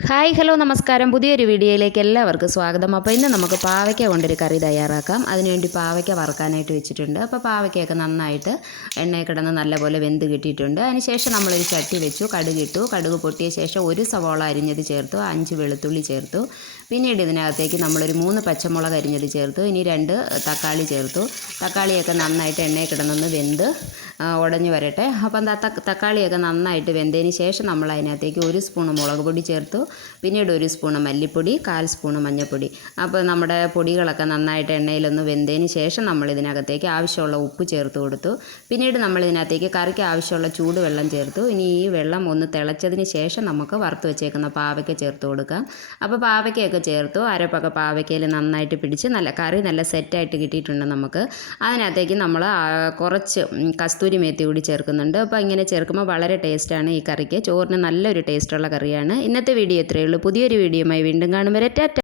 Hi hello നമസ്കാരം. പുതിയൊരു വീഡിയോയിലേക്ക് എല്ലാവർക്കും സ്വാഗതം. അപ്പോൾ ഇന്ന് നമുക്ക് പാവയ്ക്ക കൊണ്ടൊരു കറി തയ്യാറാക്കാം. അതിനുവേണ്ടി പാവയ്ക്ക വറുക്കാനായിട്ട് വെച്ചിട്ടുണ്ട്. അപ്പോൾ പാവയ്ക്കയൊക്കെ നന്നായിട്ട് എണ്ണയിൽ കിടന്ന് നല്ലപോലെ വെന്ത് കിട്ടിയിട്ടുണ്ട്. അതിനുശേഷം നമ്മളൊരു ചട്ടി വെച്ചു, കടുകിട്ടു. കടുക് പൊട്ടിയ ശേഷം ഒരു സവോള അരിഞ്ഞത് ചേർത്തു, 5 വെളുത്തുള്ളി ചേർത്തു. പിന്നീട് ഇതിനകത്തേക്ക് നമ്മളൊരു 3 പച്ചമുളക് അരിഞ്ഞത് ചേർത്തു. ഇനി 2 തക്കാളി ചേർത്തു. തക്കാളിയൊക്കെ നന്നായിട്ട് എണ്ണയിൽ കിടന്നൊന്ന് വെന്ത് ഉടഞ്ഞു വരട്ടെ. അപ്പം തക്കാളിയൊക്കെ നന്നായിട്ട് വെന്തതിന് ശേഷം നമ്മൾ അതിനകത്തേക്ക് 1 സ്പൂൺ മുളക് പൊടി ചേർത്തു. പിന്നീട് 1 സ്പൂൺ മല്ലിപ്പൊടി, 1/4 സ്പൂൺ മഞ്ഞൾപ്പൊടി. അപ്പോൾ നമ്മുടെ പൊടികളൊക്കെ നന്നായിട്ട് എണ്ണയിലൊന്ന് വെന്തതിന് ശേഷം നമ്മൾ ഇതിനകത്തേക്ക് ആവശ്യമുള്ള ഉപ്പ് ചേർത്ത് കൊടുത്തു. പിന്നീട് നമ്മൾ ഇതിനകത്തേക്ക് കറിക്ക് ആവശ്യമുള്ള ചൂടുവെള്ളം ചേർത്തു. ഇനി ഈ വെള്ളം ഒന്ന് തിളച്ചതിന് ശേഷം നമുക്ക് വറുത്ത് വെച്ചേക്കുന്ന പാവയ്ക്ക ചേർത്ത് കൊടുക്കാം. അപ്പോൾ പാവയ്ക്കയൊക്കെ ചേർത്തു. അരപ്പൊക്കെ പാവയ്ക്കയിൽ നന്നായിട്ട് പിടിച്ച് കറി നല്ല സെറ്റായിട്ട് കിട്ടിയിട്ടുണ്ട്. നമുക്ക് അതിനകത്തേക്ക് നമ്മൾ കുറച്ച് കസ്തൂരി മേത്തി കൂടി ചേർക്കുന്നുണ്ട്. അപ്പോൾ ഇങ്ങനെ ചേർക്കുമ്പോൾ വളരെ ടേസ്റ്റാണ് ഈ കറിക്ക്. ചോറിന് നല്ലൊരു ടേസ്റ്റുള്ള കറിയാണ്. ഇന്നത്തെ വീഡിയോ ഇത്രയേ ഉള്ളൂ. പുതിയൊരു വീഡിയോയുമായി വീണ്ടും കാണും വരെ ടാറ്റ.